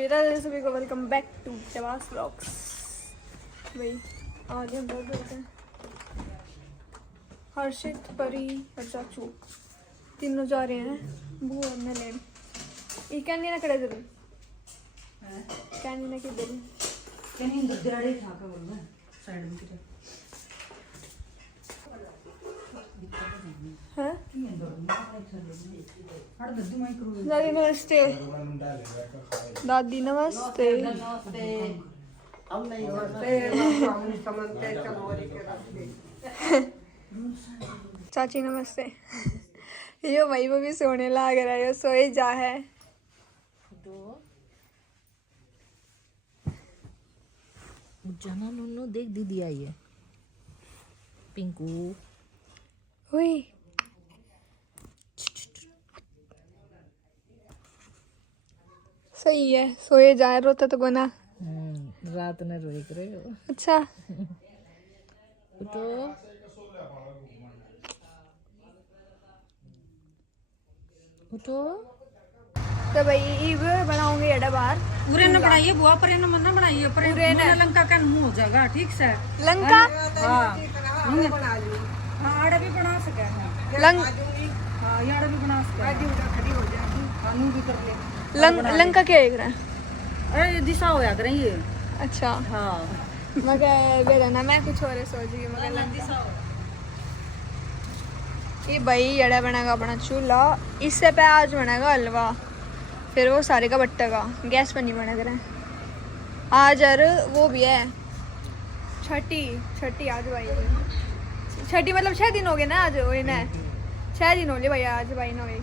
सभी को welcome back to चवास vlogs. भाई आज हम लोग हैं हर्षित, परी और चाचू तीनों जा रहे हैं बुआ ने लेन। ये कैंडी ना करे जरूर कैंडी ना की दिल कैंडी दुधाड़े खा के बोल रहा साइड में किधर हैं। दादी नमस्ते। दादी नमस्ते। चाची नमस्ते। यो भाई वो भी सोने लग रहा है, सोए जा है। जाना नन्नू देख दीदी आई है पिंकू। हुई सही है, सोए जाए, रोता तो बना। रात में रोए करे हो। अच्छा उठो उठो। तो भाई ईब बनाऊंगी एडा बाहर पूरे न बनाइए बुआ, पर न मन बनाइए, पर न लंका का मुंह हो जाएगा। ठीक से लंका हां आड़ा भी बना सके हैं लंग हां याड़ा भी बना सके हैं। खड़ी हो जाएगी कानून भी कर ले। लंका क्या देख रहा है? अरे ये दिशा होया करें ये। अच्छा हां मगर बेरा ना मैं कुछ और सोच रही हूं। मगर दिशा हो ये भाई एड़ा बनेगा अपना चूल्हा, इससे पे आज बनेगा हलवा, फिर वो सारे का बट्टा का गैस पर नहीं बना कर आज। और वो भी है छठी आज भाई छठी, मतलब 6 दिन हो गए ना आज। वही ना 6 दिन हो गए भाई आज भाई ना हुई।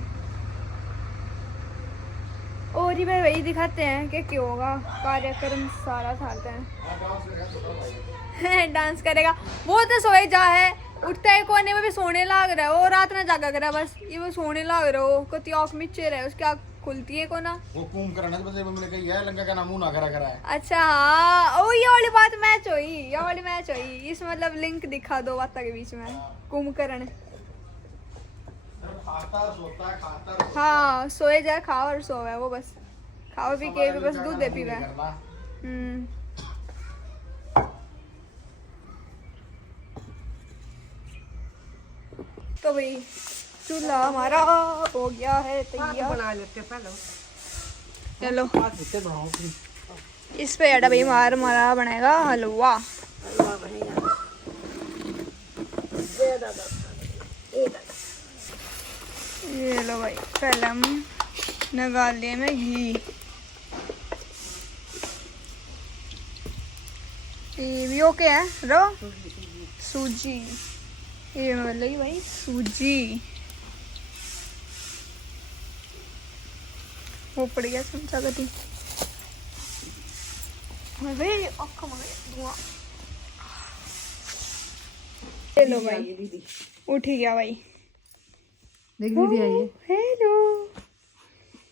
और ही भाई वही दिखाते हैं कि क्या होगा कार्यक्रम सारा सालते हैं। डांस करेगा वो तो सोए जा है, उठता है कोने में भी सोने लाग रहा है। वो रात में जागा करा बस, ये वो सोने लाग रहा हो कति आँख मिचे रहे, उसकी आँख खुलती है को ना। वो कुम करना बस मैंने कही है लंका का नाम ना करा करा है। अच्छा हाँ, ओ ये वाली बात मैच हुई, ये वाली मैच हुई। इस मतलब लिंक दिखा दो बातों के बीच में कुंभकर्ण। खाता सोता खाता हाँ सोए जाए, खाओ और सोवे, वो बस खाओ पी के भी बस दूध दे पीवे। तो भाई चूल्हा हमारा हो गया है तैयार। बना लेते पहले चलो इतने बनाओ इस पे एडा भाई हमारा बनाएगा हलवा। ये लो भाई पहले हम निकाल लिए में घी। ये भी ओके है रो सूजी। ये मतलब भाई सूजी वो पड़ गया चमचा गति धुआं। हेलो भाई उठ ही गया भाई। देख दीदी आई है। हेलो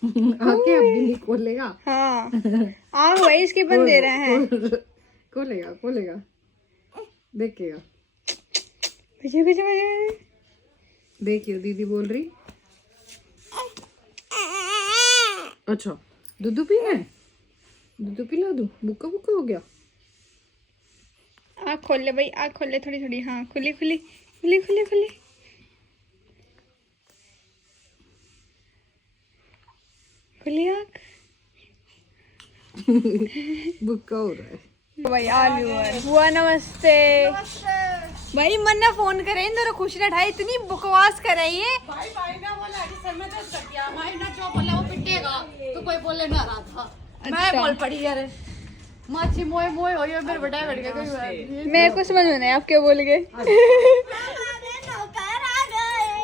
आके अब भी नहीं खोलेगा। हाँ आँख भाई इसकी बंद दे रहे हैं। खोलेगा देखेगा। देखियो दीदी बोल रही। अच्छा दूध पीना है, दूध पिला दूं। बुक्का हो गया। आँख खोल ले भाई, आँख खोल ले थोड़ी थोड़ी। हाँ खुली खुली खुली खुली खुली खुली आँख। बुक्का हो रहा है भाई आलू बुआ नमस्ते। भाई मन ने फोन करे इंदर खुश ने ठाई, इतनी बकवास करे ये। भाई ना बोला कि सर में दर्द कर दिया। भाई ना जो बोला वो पिटेगा, तो कोई बोले ना रहा था। मैं बोल पड़ी यार माची मोए मोए हो या मेरे बड़ा बैठ गया कोई बात। मैं कुछ समझ में नहीं आप क्या बोल गए।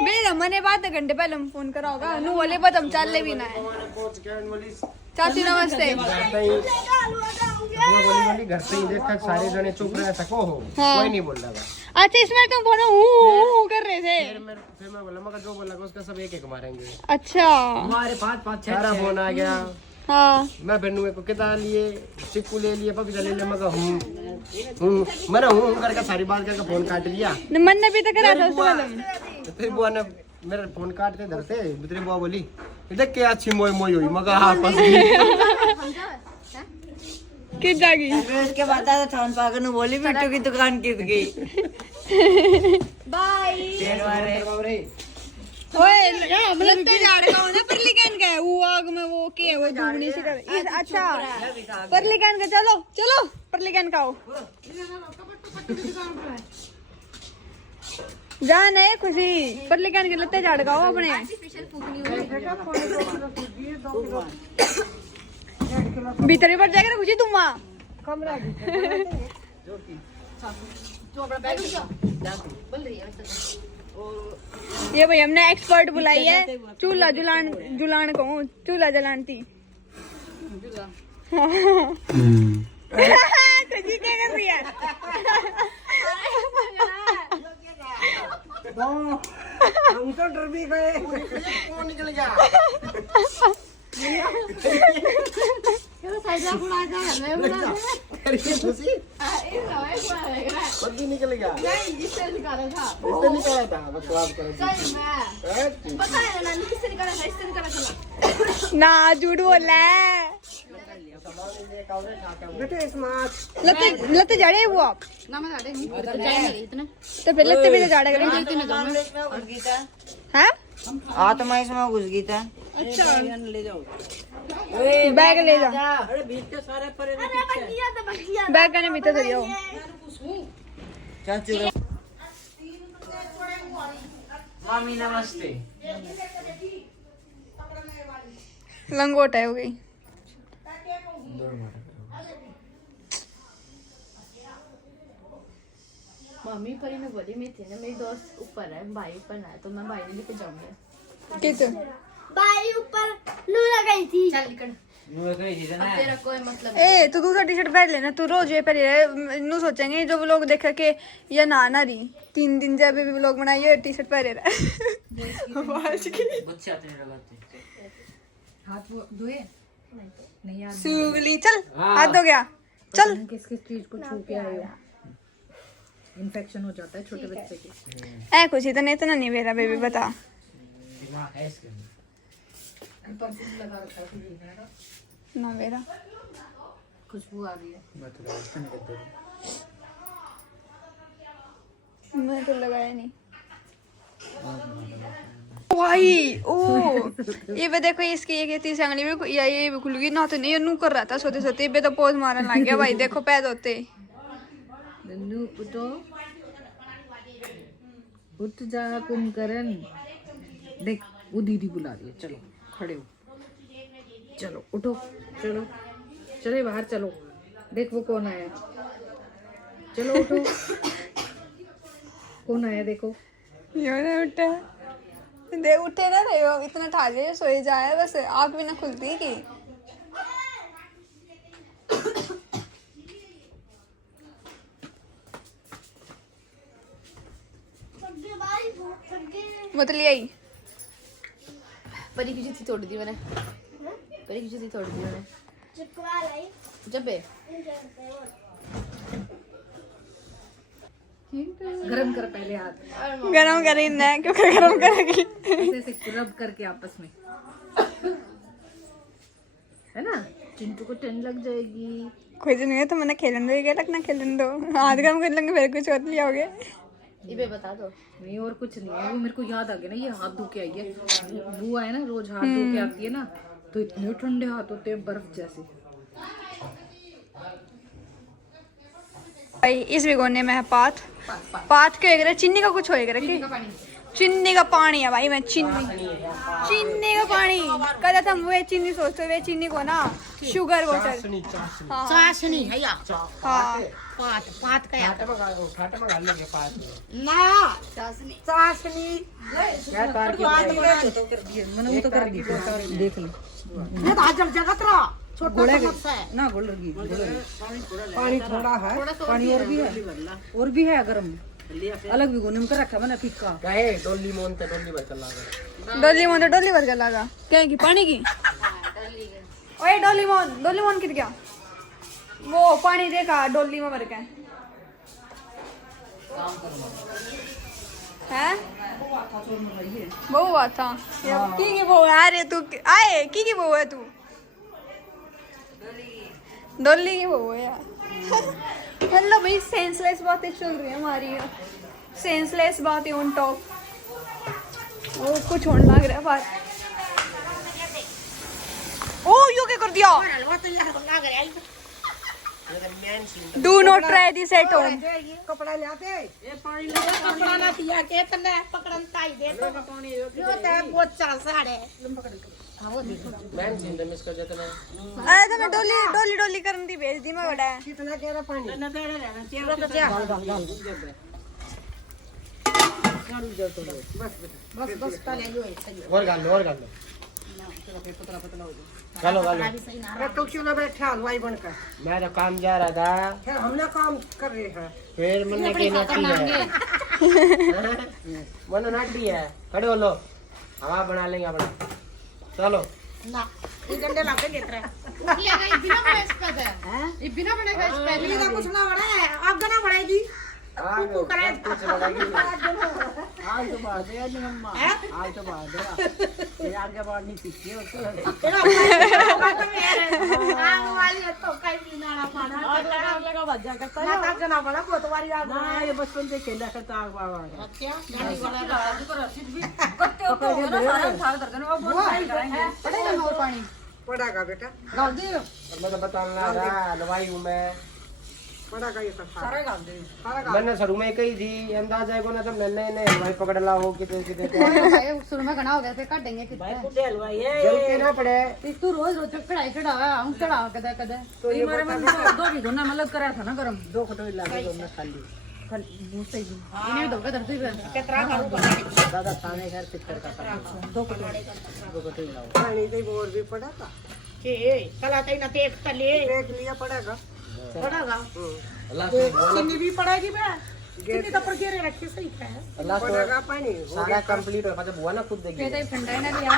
मेरा मने बात घंटे पहले हम फोन करा होगा नु बोले बात हम चल ले भी ना है। चाची नमस्ते। घर पे ही देख सारे जने चुप रहे सको हो। हाँ। कोई नहीं बोल रहा था। अच्छा इसमें तुम बोलो हूँ कर रहे थे। फिर मैं बोला मगर जो बोला उसका सब एक मारेंगे। अच्छा हमारे 5 6 सारा फोन आ गया। हाँ मैं बेनू को किताब लिए, चिक्कू ले लिए, पपीता ले लिया। मगर मैंने हूँ करके सारी बात करके फोन काट लिया। मन ने भी तो करा था उससे मालूम। फिर बुआ ने मेरा फोन काटते धरते दूसरी बुआ बोली देख के अच्छी मोई मोई हुई। मगर हाँ फंस गई। किस जागी फिर उसके बाद आया थान पाकर नु बोली बिट्टू की दुकान किस गई बाय शेर मारे ओए लत्ते झाड़ का होना परली कैन का है वो आग में वो के है वो दुगनी सी कर अच्छा परली कैन का चलो चलो परली कैन का आओ जान है खुशी परली कैन के लत्ते झाड़ का हो अपने भीतर ही पड़ जाएगा ना खुशी तुम वहाँ कमरा ये भाई हमने एक्सपर्ट बुलाई है चूल्हा जुलान कहूँ चूल्हा जलान थी खुशी क्या कर रही है हम तो डर भी गए कौन निकल गया चलो साइड में बुला जा मैं बुला खुशी बद्दी निकल गया नहीं जिससे निकाला था इससे निकला था बकवास कर सही में पता है ना नानी किससे निकाला था इससे निकाला था ना झूठ बोल रहा है बेटे स्मार्ट लत्ते लत्ते झाड़े वो आप ना मैं साढ़े नहीं जाएंगे इतने तो फिर लत्ते भी तो झाड़ा करें इसमें घुस गई था हैं आत्मा इसमें घुस गई था अच्छा ले जाओ बैग ले जा अरे बीच के सारे परे बैग का नहीं भीतर से जाओ चाचू मामी नमस्ते लंगोट है हो गई मम्मी परी में बोली मैं थी ना मेरी दोस्त ऊपर है भाई ऊपर ना है तो मैं भाई ने लेके जाऊंगी किस भाई ऊपर नूरा गई थी चल निकल नुए गई थी ना तेरा कोई मतलब ए तू दूसरा टी शर्ट पहन लेना तू रोज ये पहन ले नू सोचेंगे जो लोग देखे के ये ना ना रही 3 दिन जब भी लोग बनाई ये टी शर्ट पहन रहा है बच्चे अपने लगाते हाथ धोए नहीं यार सुगली चल हाथ धो गया चल किस किस चीज को छू के आए हो इन्फेक्शन हो जाता है छोटे बच्चे के ऐ कुछ इतना नहीं मेरा बेबी बता दिमाग है इसके अंदर ना मेरा खुशबू आ गई है मैं तो लगाया नहीं भाई ओ ये भी देखो इसकी ये तीसरी अंगली में या ये भी खुल गई ना तो नहीं नू कर रहा था सोते सोते ये तो पोज मारने लग गया भाई देखो पैद होते नन्नू उठो उठ जा कुंभकर्ण देख वो दीदी बुला रही है चलो खड़े हो चलो उठो चलो चले बाहर चलो देख वो कौन आया चलो उठो कौन आया देखो ये उठा दे उठे ना रे वो इतना ठाले सोए जाए बस आँख भी ना खुलती की मतलब आई परी की जूती तोड़ दी मैंने परी की जूती तोड़ दी मैंने जब गरम कर पहले हाथ गरम करी ना क्योंकि गरम करेगी ऐसे रब करके आपस में है ना चिंटू को टन लग जाएगी कुछ नहीं है तो मैंने खेलन दो क्या लगना खेलन दो हाथ गरम कर लेंगे फिर कुछ और लियाओगे इबे बता दो नहीं और कुछ नहीं है वो मेरे को याद आ गया ना ये हाथ धो के आई है बुआ है ना रोज हाथ धो के आती है ना तो इतने ठंडे हाथ होते हैं बर्फ जैसे भाई इस भिगोने में है पात पात के होएगा चीनी का कुछ होएगा कि चीनी का पानी है भाई मैं चीनी का पानी कदा हम वे चीनी सोचते वे चीनी को ना शुगर वाटर चाशनी है या हाँ पात पात का खाटे में गाल लेंगे पास में ना चाशनी चाशनी क्या कार की मैंने वो तो कर दी देख लो ये तो आजम जगत रहा छोटा समस्या है ना गोल लगी पानी थोड़ा है पानी और भी है गरम अलग भी गोने में कर रखा मैंने फिक्का कहे डोली मोन ते डोली बचल लागा डोली भर के लगा क्या की पानी की ओए डोली मोन कित गया वो पानी देखा डोली में भर के हैं बहू हुआ था की बहू है अरे तू आए की बहू है तू डोली की वो है यार। मतलब भाई सेंसलेस बातें चल रही है हमारी, सेंसलेस बातें ऑन टॉप। वो कुछ होने लग रहा है बात। ओ यो क्या कर दिया? Do not try this at home. कपड़ा लाते कपड़ा ना दिया के तने पकड़न ताई दे तो जो ते बहुत चल साड़े मैन सीन मिस कर जाता ना। अरे तो मैं डोली डोली डोली करन दी भेज दी मैं बड़ा है। कितना कह रहा पानी ना तेरे रहना चाहिए बस बस तले यो और गाल लो गालो अरे तो क्यों ना बैठा हलवाई बनकर? मैं तो काम जा रहा था, फिर हमने काम कर रहे हैं। फिर मैंने की नाटी है मनो नाटी है, खड़े हो लो, हवा बना लेंगे अपना। चलो ना ये गंडे लाके लेत रहा ये गई बिना बने इस पे है ये बिना बनेगा इस पे ये कुछ ना बड़ा है, अब गना बढ़ाएगी। आज कुछ लगाएगी आज तो बात है आज मम्मा, आज तो बात है ये आगे बात नहीं पीछे होती है। तेरा आग वाली है तो कई नाड़ा पाना आग लगा बजा करता है। ना गना बड़ा कोतवारी आग ना ये बचपन से खेला करता आग बाबा। क्या गाड़ी वाला कत्ते ऊपर हो ना सारा उठा कर देना वो बहुत सही करेंगे। पड़ेगा और पानी पड़ेगा बेटा, डाल दे मैं तो बताना रहा हलवाई हूँ मैं। पड़ेगा ये सब सारा गाल दे, सारा गाल। मैंने शुरू में कही थी अंदाजा है को ना, तो मैंने इन्हें हलवाई पकड़ ला हो कितने शुरू में गना हो गया थे काटेंगे भाई कितने कुत्ते हलवाई है जल के ना पड़े। तू रोज रोज कढ़ाई चढ़ावा हम चढ़ा कदे कदे तो ये मेरे मन दो भी दोना मतलब करा था ना गरम, 2 कटोरी लाके दो में खाली इन्हें धोखा धरती पे कितना करूं दादा थाने घर पिक्चर का 2 कटोरी लाओ। पानी तो और भी पड़ेगा के कला तई ना तेज तले देख लिया पड़ेगा। पड़ेगा अल्लाह से बोला चीनी भी पड़ेगी बे चीनी तो पर गिरे रखे सही है अल्लाह से पड़ेगा पानी सारा कंप्लीट हो जब हुआ ना खुद देगी। केते ठंडा ना लिया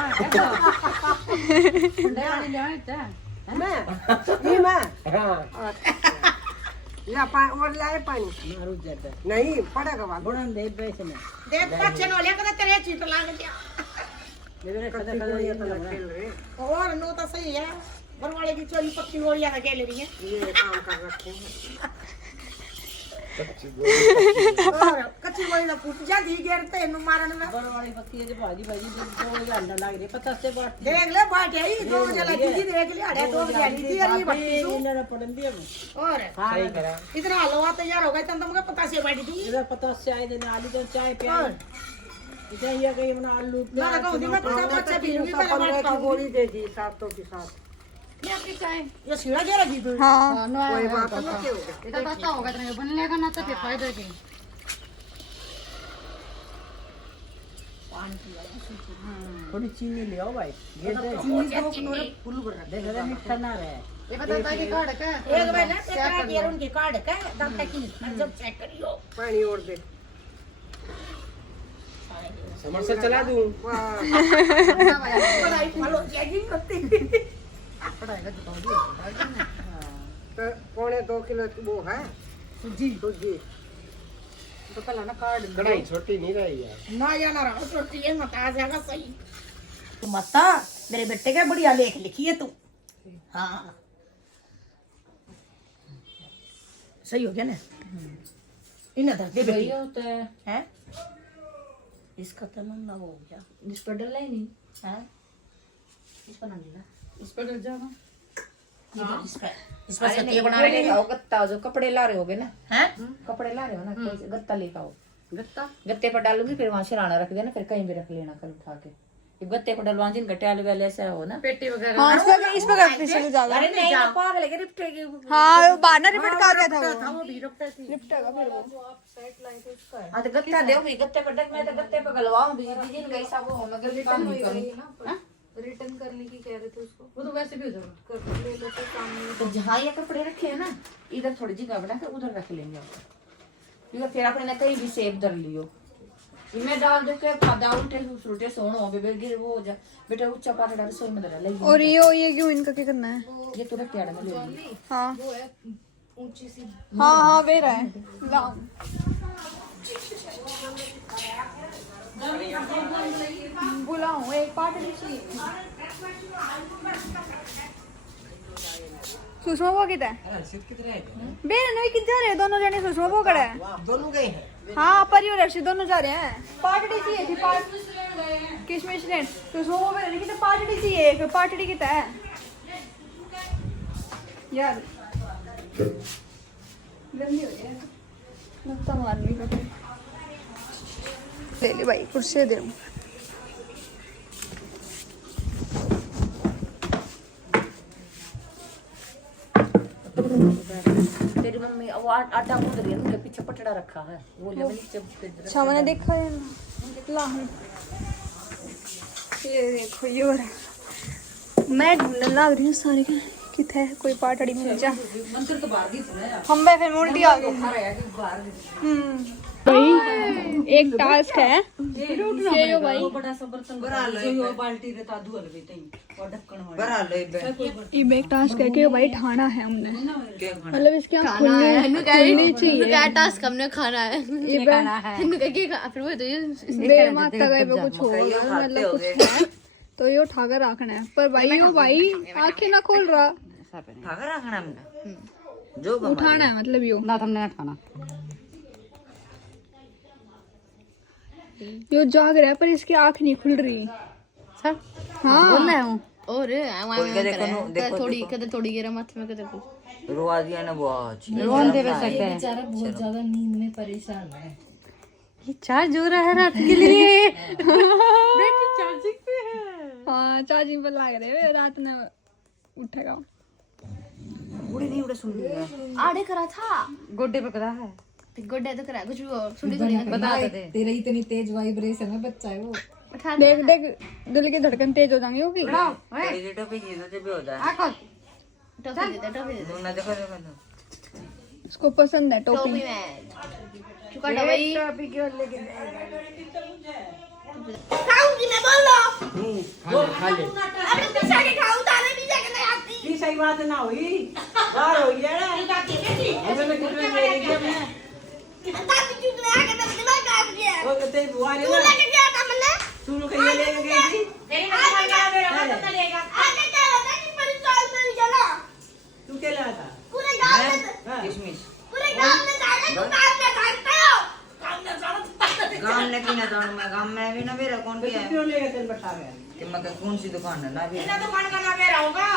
ठंडा वाली लिया इतना मैं नहीं मैं हां या पानी और लाए पानी मारू जाता नहीं पड़ेगा बात गुणन दे पैसे में देख बच्चे नो लिया कदा तेरे चीट लाग दिया मेरे कत्ते को ये तो खेल रहे और नो तो सही है बरवाले की चोरी पक्की गोलियां का खेल रही है ये काम कर रखे हैं। और कच्ची गोली ना फूट जाती गिरते नु मारन में वाली पत्ती है जो भाजी भाजी 2 अंडा लाग रही 50 से बात देख ले बाटे ही 2 बजे लगी थी देख ले अरे 2 बजे आई थी अरे बत्ती सु इन्हें पड़न दिया और सही करा। इतना हलवा तैयार हो गया तब तुमको पता से बैठी थी इधर 50 से आए दिन आलू तो चाय प्याज इधर ये कहीं बना आलू मैं कहूं दी मैं तो बच्चे भी भी पहले बात का गोली दे दी सातों के साथ। ये आपकी चाय ये सीढ़ा जा रही थी हाँ कोई बात नहीं क्यों इधर पता होगा तेरे को बनने का ना तो फिर फायदा की थोड़ी चीनी ले आओ भाई ये दे चीनी फुल कर दे दे मीठा ना रहे। ये बताता है कि कार्ड का एक बार ना तेरा दियर उनकी कार्ड का दांत की जब चेक करियो पानी और दे समरसेट चला दूं। पढ़ाई फॉलो चेकिंग करती पढ़ाई का तो तो 2.25 किलो वो है सूजी सूजी तो कल ना कार्ड कढ़ाई छोटी नहीं रही है। ना जाना रहा छोटी है मत आ जाएगा सही तू माता मेरे बेटे का बढ़िया लेख लिखी है तू। हाँ सही हो गया ना इन्हें धर दे बेटी है इसका तो ना हो गया इस पर डर ही नहीं है इस पर ना डर इस पर डर जाना इस पर सत्य बना रहे लेके आओ गत्ता, जो कपड़े ला रहे होगे ना, हैं कपड़े ला रहे हो ना, कोई गत्ता लेके आओ। गत्ता गत्ते पर डालूंगी फिर वहां सिराना रख देना, फिर कहीं भी रख लेना कल उठा के। ये गत्ते पर डलवा जिन गट्टे वाले ऐसा हो ना, पेटी वगैरह हाँ इस पे फिसल जाएगा। अरे नहीं ना पागल है रिप्टे की हाँ वो बाहर ना रिपीट कर गया था वो वो भी रुकता थी। लिपटेगा फिर वो। हाँ तो गत्ता दे भाई, गत्ते पर डक, मैं तो गत्ते पर गलवाऊं जिन गई सब हो मगर काम नहीं करूं। रिटर्न करने की कह रहे थे उसको वो तो वैसे भी हो जाएगा कर ले लो तो सामने तो जहाँ ये कपड़े रखे हैं ना, इधर थोड़ी जगह बना के उधर रख लेंगे आप, क्योंकि फिर आपने ना कहीं भी सेब धर लियो। मैं डाल दे के खादा उल्टे फ्रूटे सोनो हो बेबे गिर वो हो जा बेटा ऊंचा पाटे डाल सोई में धर ले। और ये क्यों इनका क्या करना है? ये तो रख यार में ले ली। हाँ वो है ऊंची सी हाँ वे रहा है लाओ। बुलाऊं एक पार्टी चाहिए। सुषमा वो कितना है बेन नहीं किधर है दोनों जने सुषमा वो कड़ा है दोनों गए हैं हाँ पर और अर्शी दोनों जा रहे हैं पार्टी चाहिए थी किशमिश ने सुषमा वो बेन कितना पार्टी चाहिए एक पार्टी कितना है यार गंदी हो गया लगता मारनी का ले ले भाई कुर्सी दे दूँ तेरी मम्मी वो आटा गूंद रही है उनके पीछे पटड़ा रखा है वो ले अच्छा मैंने देखा है ला ये देखो ये हो रहा है। मैं ढूंढने लग रही हूँ सारे के किथे है कोई पार्टी मिल जा मंत्र तो बाहर ही सुना है हम बे फिर उल्टी आ गई भाई एक टास्क है ये यो भाई बड़ा सा बर्तन भरा लो बाल्टी रे तादू हलवे तई और ढक्कन वाला भरा लो ये एक टास्क है कि भाई ठाना है हमने मतलब इसके यहाँ खुलनी चाहिए क्या टास्क हमने खाना है ये खाना है फिर वो तो ये देर माता गए पे कुछ होगा मतलब कुछ है तो ये उठाकर रखना है पर भाई यो भाई आंखें ना खोल रहा भागा रखना हमने जो उठाना है मतलब यो ना हमने ना खाना यो जाग रहा है पर इसकी आंख नहीं खुल रही सर हाँ बोल रहा हूँ और देखो थोड़ी कदर थोड़ी गिरा माथे में कदर रोआ दिया ना बहुत रोन दे सकते हैं बेचारा बहुत ज्यादा नींद में परेशान है ये चार्ज हो रहा है रात के लिए बैटरी चार्जिंग पे है हाँ चार्जिंग पर लग रहे हैं रात में उठेगा बूढ़ी नहीं उड़े सुन लिया आड़े करा था गोड्डे पे करा है गोड्डे तो करा कुछ भी सुनी थोड़ी बता दे तेरा इतनी तेज वाइब्रेशन है बच्चा है वो उठा देख देख दिल की धड़कन तेज हो जाएंगी होगी टोपी पे चीजों से भी होता है टॉफी दे दे ना देखो देखो उसको पसंद है टोपी टॉफी में चुका भाई खाऊंगी मैं बोलो खा ले अपने पीछे के खाऊं तारे पीछे के नहीं आती ये सही बात ना हुई बाहर हो गया ना ऐसे में कितने मेरे क्या मैं ताती चुप रहा के मेरा दिमाग काट गया वो कहते बुआ ने तू ना लेके गया था मैंने तू लोग ये ले गई थी तेरी मम्मा का मेरा हाथ तो लेगा आगे क्या होता है कि परिचय मिल गया तू क्या लाया था पूरे गांव में किशमिश पूरे गांव में जाने तू काम में करते हो गांव ने की ना जान मैं गांव में भी ना मेरा कौन किया है क्यों ले गए तेरे बता गया कि मैं कौन सी दुकान है ना भी इतना दुकान का नाम मेरा होगा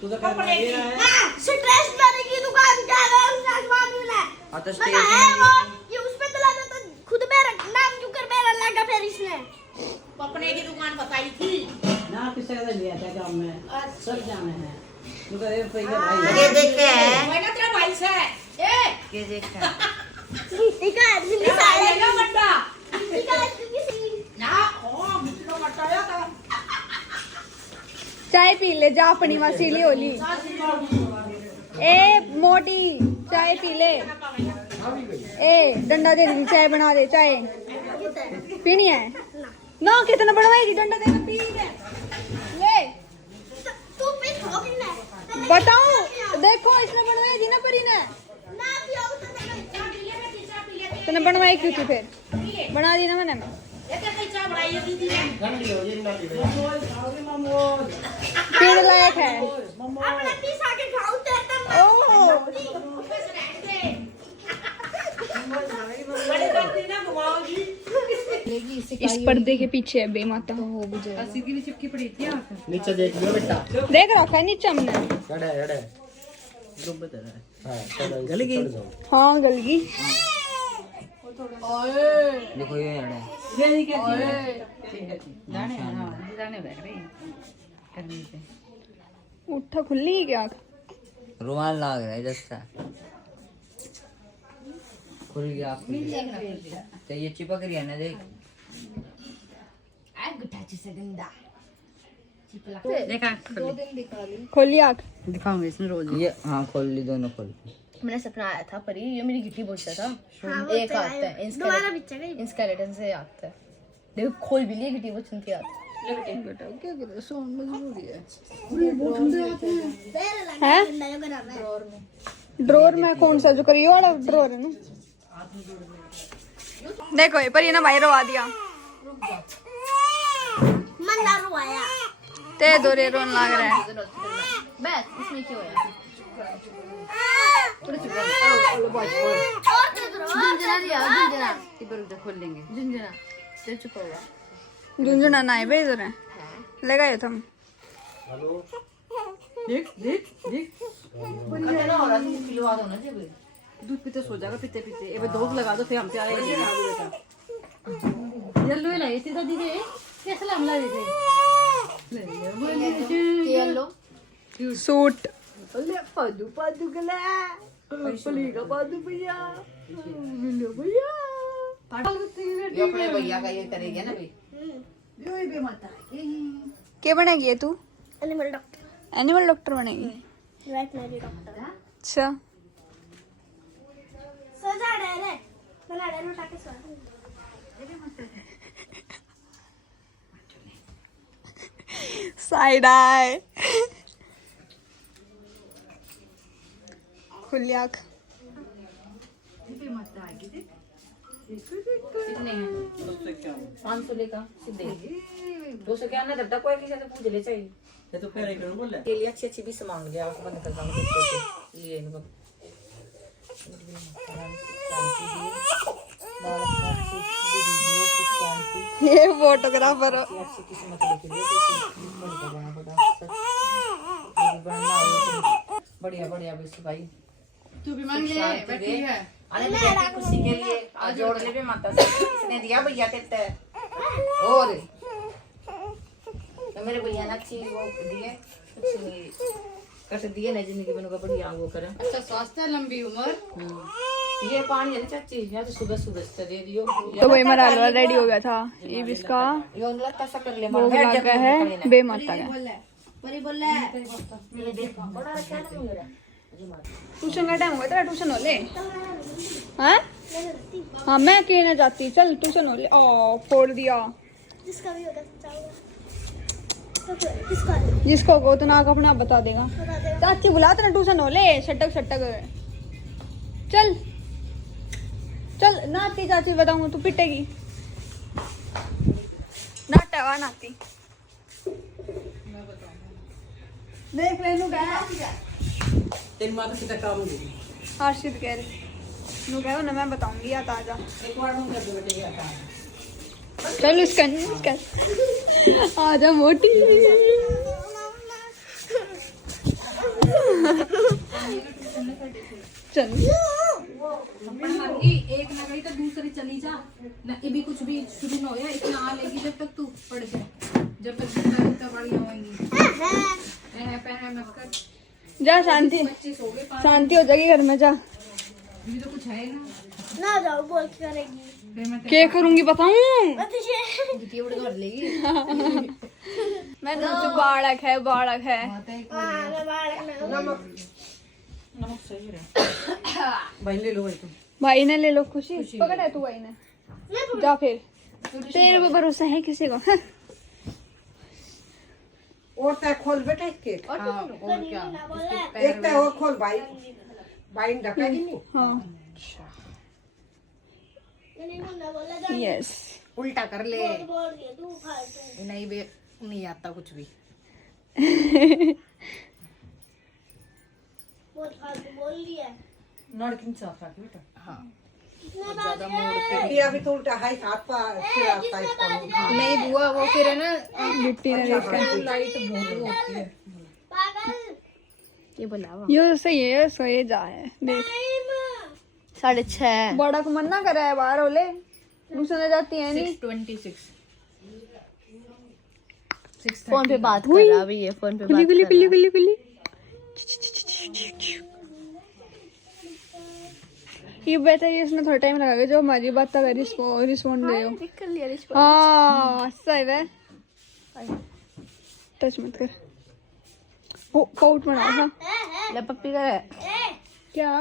तू तो कपड़े की हां स्टेशनरी की दुकान क्या है उसका नाम मिला हाँ तो पता है वो ये उस पे चलाना तो खुद मेरा नाम क्यों कर मेरा लगा फिर इसने कपड़े की दुकान बताई थी ना किससे का लिया था गांव में सब जाने हैं तू तो ये पहले भाई ये देखे है मैं ना तेरा भाई से ए ये देखे ठीक है दिल्ली से आया ना बंदा ठीक है किसी ना ओ मुझको बताया था चाय पी ले जा अपनी मसीली होली ए मोटी चाय पी ले ए डंडा दे दी चाय बना दे चाय पीनी है ना कितना बनवाएगी डंडा दे पी ले तू भी ठोकी ना बताओ देखो इसने बनवाई थी ना परी ने ना भी हो तो तूने बनवाई क्यों थी फिर बना दी ना मैंने ठंडी हो जी ना पीने लायक है अपने पीसा के खाओ तो एकदम ओह इस पर्दे के पीछे है बेमाता सीधी भी चिपकी पड़ी थी आंख नीचे देख लियो बेटा देख रखा है नीचे हमने खड़ा है डूब बता रहा है हां चलो गली गई हाँ गलगी देखो ये अड़े ये नहीं कहती जाने जाने बैठ रही करनी से उठा खुली क्या रुमाल लग रहा है जैसा खुल गया तो ये चिपक रही है ना देख देखा खोली आँख दिखाऊंगी इसमें रोज ये हाँ खोल ली दोनों खोल मैंने सपना आया था परी ये मेरी गिट्टी बोलता था एक आता है दोबारा बिच्चा गई इंस्केलेटन से आता है देखो खोल भी लिए गिट्टी बोलती थी आती है ड्रोर में कौन सा जो करियो वाला ड्रोर है ना देखो ये पर ये ना भाई रवा दिया मन ना रुआया ते दो रे रोन लग रहा है बस इसमें क्यों है खोल लेंगे झुंझुना से चुप होगा झुंझुना ना है भेज रहे लगाए तुम दूध पीते सो जाएगा पीते पीते एक धोख लगा दो फिर हम पे आएगा येलो ही लाई सीधा दीदी कैसे हमला दीदी येलो सूट पादू पादू गला पलीगा पादू भैया मिलो भैया ये अपने भैया का ये करेगा ना भाई क्या बनेगी ये तू एनिमल डॉक्टर एनिमल डॉक्टर बनेगी वेटनरी डॉक्टर अच्छा सो जा रे बना रे उठा के सो साइड आए खुली आँख कितने हैं 500 लेका सीधे 200 क्या ना दबटा कोई किसी से पूछ ले चाहिए ये तो पैर करूं बोल के लिए अच्छी अच्छी भी सामान ले आंख बंद कर दांगे लिए इनको ये फोटोग्राफर अच्छी किस्मत लेके बढ़िया बढ़िया बस भाई तू भी मांग ले बैठी है अरे बेटी खुशी के लिए आज जोड़ ले भी माता से किसने दिया भैया तेरे और तो मेरे भैया ने अच्छी वो दिए कैसे दिए ना जिंदगी में उनका बढ़िया वो करे अच्छा स्वास्थ्य लंबी उम्र ये पानी है ना चाची या तो सुबह सुबह से दे दियो तो वही हमारा हलवा रेडी हो गया था ये भी इसका ये लगता सा कर ले भोग लगा है बेमाता का परी बोल ले ट्यूशन का टाइम हो गया तेरा ट्यूशन हो ले हाँ हाँ मैं कहना जाती चल ट्यूशन हो ले ओ फोड़ दिया जिसका भी होगा चाहोगे किसका जिसको को तो नाक अपना बता देगा बता दे चाची बुला तेरा ट्यूशन हो ले छटक छटक चल चल नाती चाची बताऊँ तू पिटेगी नाटा नाती देख ले नू कह तेरी माता सीधा काम दे हर्षित कह रही नू कहो ना मैं बताऊंगी या ताजा एक बार हम कर दो बेटे ये आता चल इसका आजा मोटी चल एक ना गई तो दूसरी चली जा ना ये भी कुछ भी शुरू ना हो या इतना आ लेगी जब तक तू पढ़ जाए जब तक इतना बढ़िया होंगी पहना मत कर जा शांति शांति हो जाएगी घर में जा अभी तो कुछ है ना ना जाओ बोल के करेगी क्या करूंगी बताऊं अतिशय मैं तो बाड़क है मैं बाहर भाई ले लो भाई तुम भाई ने ले लो खुशी पकड़ है तू भाई ने जा फिर तेरे पे भरोसा है किसी को और तय खोल बेटा एक केक और क्या एक तय और खोल भाई भाई ढका ही नहीं हाँ यस उल्टा कर ले बोल दिया तू फालतू नहीं बे नहीं आता कुछ भी बहुत फालतू बोल दिया नड़किन साफ रख बेटा हाँ ज्यादा मोड़ ये अभी तो उल्टा हाई हाथ पा फिर आता है इसका नहीं बुआ वो फिर है ना बिट्टी ने देखा लाइट बहुत वो होती है पागल ये बुलावा ये सही है सोए जा है देख 6:30 बड़ा को मना करा है बाहर होले दूसरे जाती है नहीं 6:26 फोन पे बात कर रहा अभी ये फोन पे गुली गुली गुली गुली गुली ये बेहतर है इसमें थोड़ा टाइम लगेगा जो हमारी बात का रिस्पॉन्ड दे कर लिया हाँ सही है टच मत कर ओ पाउट बना था ले पप्पी का है क्या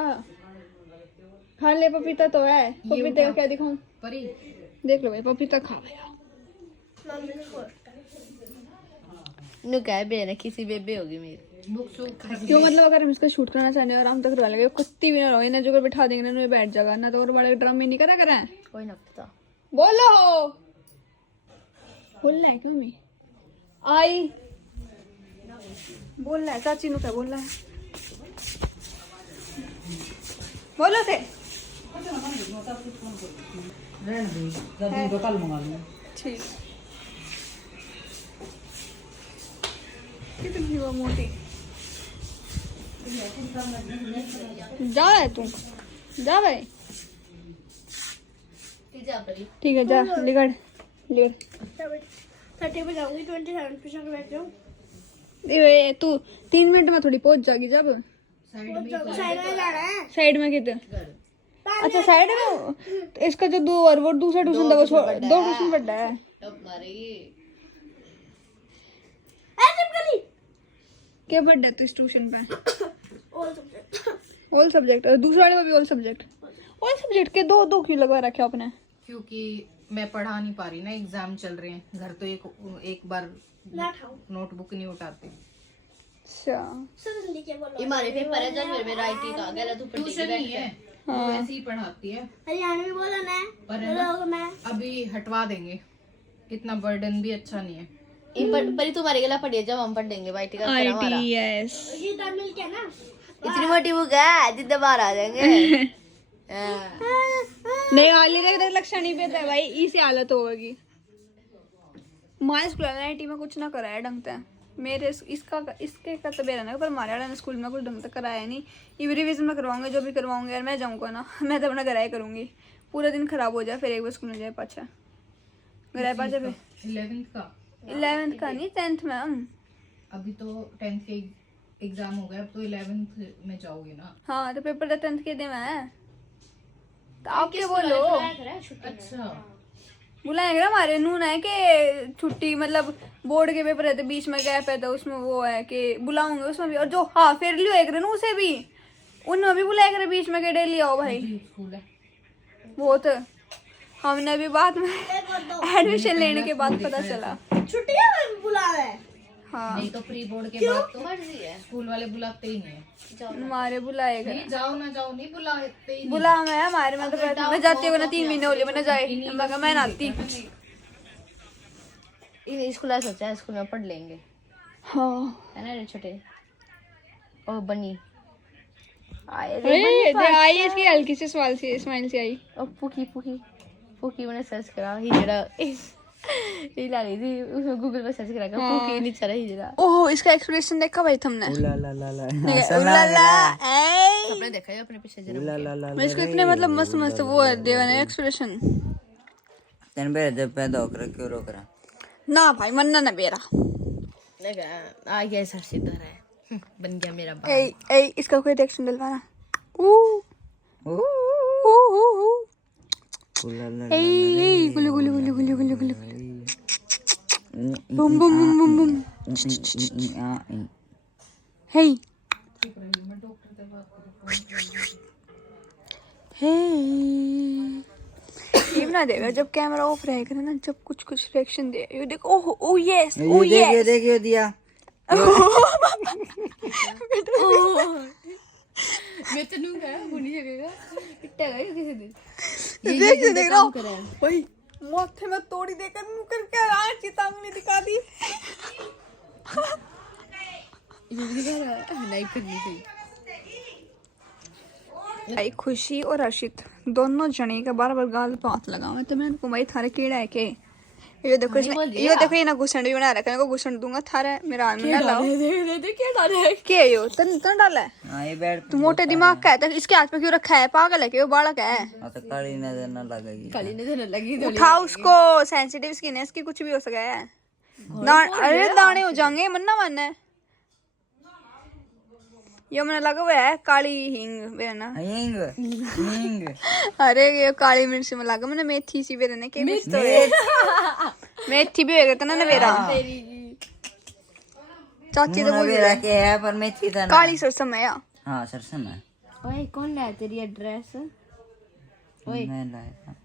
खा ले पपीता तो है पपीते का क्या दिखाऊं परी देख लो भाई पपीता खा गया नु क्या बेना किसी बेबे होगी मेरी क्यों मतलब अगर हम इसका शूट करना चाहते हैं आराम तक करवा लगे कुत्ती भी ना रहो ना जो बिठा देंगे ना बैठ जाएगा ना तो और बड़े ड्रामे नहीं करा करें कोई ना पता बोलो बोलना है क्यों मी आई बोलना है चाची नु क्या बोलना है बोलो से रहने दे, जब दूध कल मंगा लूँ। ठीक कितनी वो मोटी जा है तू जा भाई ठीक है जा लिगड़ 30 पे जाऊंगी 27% बैठ जाऊँ ये तू 3 मिनट में थोड़ी पहुंच जाएगी जब साइड में जाना है साइड में कितने अच्छा साइड में तो इसका जो दो और वो दूसरा ट्यूशन था वो 2 ट्यूशन पढ़ता है क्या पढ़ता है तू इस ट्यूशन पे ऑल सब्जेक्ट और दूसरे वाले में भी ऑल सब्जेक्ट के दो क्यों लगवा रखे आपने क्योंकि मैं पढ़ा नहीं पा रही ना, एग्जाम चल रहे हैं घर, तो एक बार नोटबुक नहीं उठाते। अच्छा हमारे पेपर है जनवरी में राइटिंग का अगर तू ट्यूशन नहीं है, वो ऐसे ही पढ़ाती है। हरियाणा में बोला ना पर है ना, मैं अभी हटवा देंगे, इतना बर्डन भी अच्छा नहीं है। पर तुम्हारे गला पढ़िए जब हम पढ़ देंगे वाइटी का तेरा हमारा ITS ये तब मिल के ना इतनी मोटी बुक है जितने बार आ जाएंगे नहीं हाली देख लक्ष्य नहीं पता है भाई इसी हालत होगी हमारे स्कूल IIT में कुछ ना कराया ढंग से मेरे इसके का तो बेरा ना पर हमारे वाले ने स्कूल में कुछ ढंग से कराया नहीं ये रिविजन में करवाऊंगे जो भी करवाऊंगे यार मैं जाऊंगा ना मैं तो अपना घराई करूंगी पूरा दिन खराब हो जाए फिर एक बार स्कूल में जाए पाछा घराई पाछा पे 11th का नहीं 10th में हम अभी तो 10th के एग्जाम हो गए, अब तो 11th में जाओगे ना। हाँ तो पेपर तो 10th के दिन में तो आप क्या बोलो अच्छा बुलाएंगे ना हमारे नून है कि छुट्टी मतलब बोर्ड के पेपर रहते बीच में गैप है तो उसमें वो है कि बुलाऊंगे उसमें भी और जो हाँ फिर लियो एक दिन उसे भी उनमें भी बुलाएंगे बीच में के डेली आओ भाई स्कूल है वो तो हमने अभी बाद में एडमिशन लेने के बाद पता चला छुट्टियां में बुला रहे हैं हाँ नहीं तो प्री बोर्ड के बाद तो स्कूल वाले बुलाते ही नहीं है। हमारे बुलाएगा नहीं जाओ ना जाओ, नहीं बुलाते ही बुला मैं हमारे में तो मैं जाती हूँ ना 3 महीने हो गए मैं जाए मैं नाती स्कूल ऐसा सोचा है स्कूल में पढ़ लेंगे हाँ है ना छोटे ओ बनी आई इसकी हल्की सी स्माइल से आई और पुकी मैंने सर्च करा हिजड़ा ये ला रही थी उसमें गूगल पे सर्च करा पुकी नीचे रहा हिजड़ा ओह इसका एक्सप्रेशन देखा भाई तुमने अपने देखा है अपने पीछे जरा मैं इसको इतने मतलब मस्त मस्त वो है देवा ने एक्सप्रेशन जब पैदा होकर क्यों रोक रहा ना भाई मन्ना ना बेरा देखा आ गया सर सीधा है बन गया मेरा बाप ए इसका कोई रिएक्शन डलवाना ए गुलु गुलु गुलु गुलु गुलु गुलु बूम बूम बूम बूम बूम हे हे ये बना देगा जब कैमरा ऑफ रहेगा ना जब कुछ रिएक्शन दे ये देखो ओह यस ओह यस देखिए दिया मैं तो नूंगा वो नहीं जगेगा इट्टा गया किसी दिन ये देख रहा हूँ भाई माथे में तोड़ी देकर मुंह करके आंख चितांगली दिखा दी नहीं करनी थी भाई खुशी और हर्षित दोनों जने का बार गाल पे हाथ लगा मैं तो मैंने को भाई थारे कीड़ा है के ये देखो ये देखो ये ना घुसण भी बना रखा है को घुसण दूंगा थारे मेरा हाथ में ना लाओ दे क्या डाले है क्या यो तन डाला है हाँ ये बैठ तू मोटे दिमाग का है तो इसके हाथ पे क्यों रखा है पागल है कि वो बालक है हाँ तो काली नजर न लगेगी काली नजर लगी उठा उसको सेंसिटिव स्किन है इसकी कुछ भी हो सका है अरे दाने हो जाएंगे मन्ना मन है ये मैंने लगा हुआ है काली हींग बेरना हिंग हिंग अरे ये काली मिर्च में लगा मैंने मेथी सी बेरने के मेथी भी होगा तो ना बेरा चाची तो बोल मेरा के है पर मैं थी था काली सरसम है हाँ सरसम है ओए कौन लाया तेरी एड्रेस ओए मैं लाया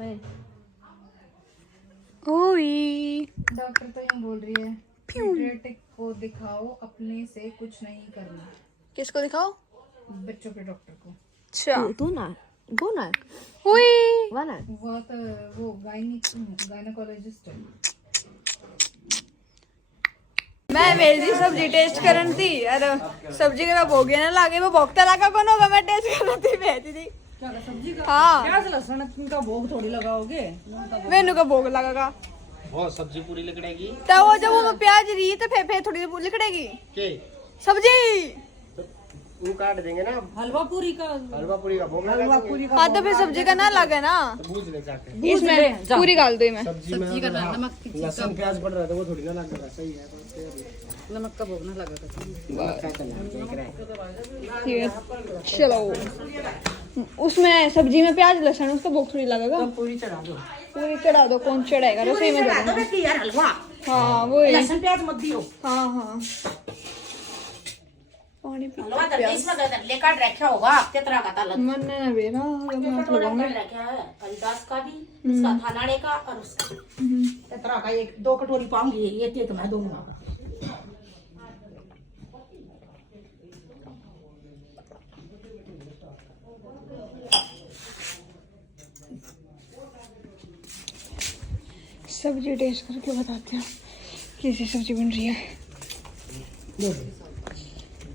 ओए ओई डॉक्टर तो यूं बोल रही है पीडियाट्रिक को दिखाओ, अपने से कुछ नहीं करना। किसको दिखाओ? बच्चों के डॉक्टर को। अच्छा तू ना गो ना हुई वाना वो तो वो गायनेकोलॉजिस्ट है। मैं मेरी सब्जी टेस्ट करन थी अरे सब्जी के मैं भोगे ना लागे वो भोगता लगा कौन होगा मैं टेस्ट करन थी भेजी थी क्या सब्जी का हाँ प्याज लहसुन का भोग थोड़ी लगाओगे मेनू का भोग लगेगा बहुत सब्जी पूरी लिकड़ेगी तो वो जब वो प्याज रही तो फिर थोड़ी लिकड़ेगी के सब्जी वो काट देंगे ना हलवा पूरी का भोग लगा देंगे। हाँ तो फिर सब्जी का ना लगे ना तो भूज ले जाके इसमें पूरी डाल दो मैं सब्जी में सब्जी का अगर नमक लहसुन प्याज पड़ रहा है तो वो थोड़ी ना लगेगा सही है नमक का भोग ना लगा चलो उसमें सब्जी में प्याज लहसुन उसका भोग थोड़ी लगेगा पूरी चढ़ा दो पूरी चढ़ा दो कौन चढ़ाएगा रसोई में चढ़ा दो बेटी यार हलवा हाँ वो लहसुन प्याज मत दियो हाँ हाँ पानी पी हलवा तो इसमें गदर लेकर रखा होगा कितना का ताला मन ने ना बेरा रखा है कालिदास का भी इसका थानाड़े का और उसका कितना का एक 2 कटोरी पाऊंगी ये तो मैं दूंगा सब्जी टेस्ट करके बताते हैं कैसी सब्जी बन रही है